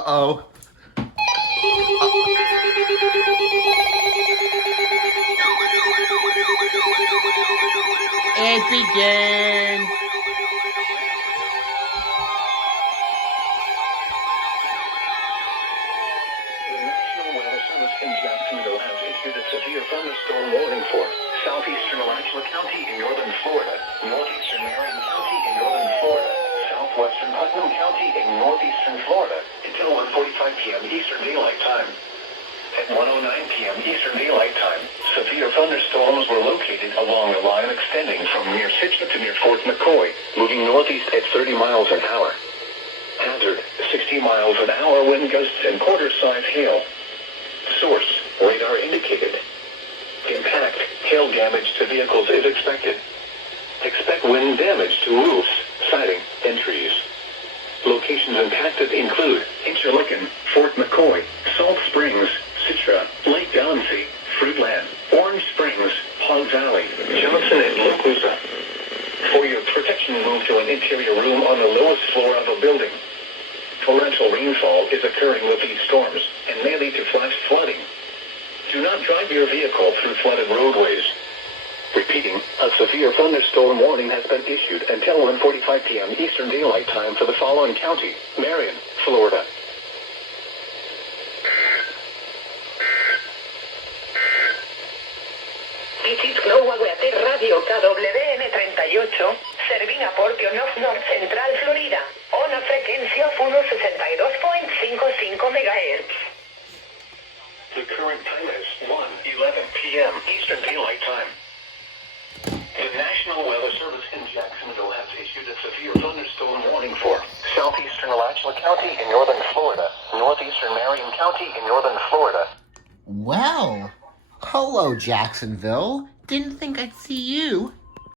Uh-oh. It begins. The National Weather Service in Jacksonville has issued a severe thunderstorm warning for Southeastern Alachua County in northern Florida, Northeastern Marion County in northern Florida, Southwestern Putnam County in northeastern Florida until 1:45 p.m. Eastern Daylight Time. At 1:09 p.m. Eastern Daylight Time, severe thunderstorms were located along a line extending from near Citra to near Fort McCoy, moving northeast at 30 miles an hour. Hazard, 60 miles an hour wind gusts and quarter-size hail. Source, radar indicated. Impact, hail damage to vehicles is expected. Expect wind damage to roofs, siding, and trees. Locations impacted include Interlachen, Fort McCoy, Salt Springs, Citra, Lake Delancy, Fruitland, Orange Springs, Hog Valley, Johnson, and Lochloosa. For your protection, move to an interior room on the lowest floor of a building. Torrential rainfall is occurring with these storms and may lead to flash flooding. Do not drive your vehicle through flooded roadways. Repeating, a severe thunderstorm warning has been issued until 1:45 p.m. Eastern Daylight Time for the following county: Marion, Florida. This is Global Weather Radio KWN 38, serving a portion of North Central Florida, on a frequency of 162.55 MHz. The current time is 1:11 p.m. Eastern Daylight Time. The National Weather Service in Jacksonville has issued a severe thunderstorm warning for Southeastern Alachua County in northern Florida, Northeastern Marion County in northern Florida. Well, hello, Jacksonville. Didn't think I'd see you.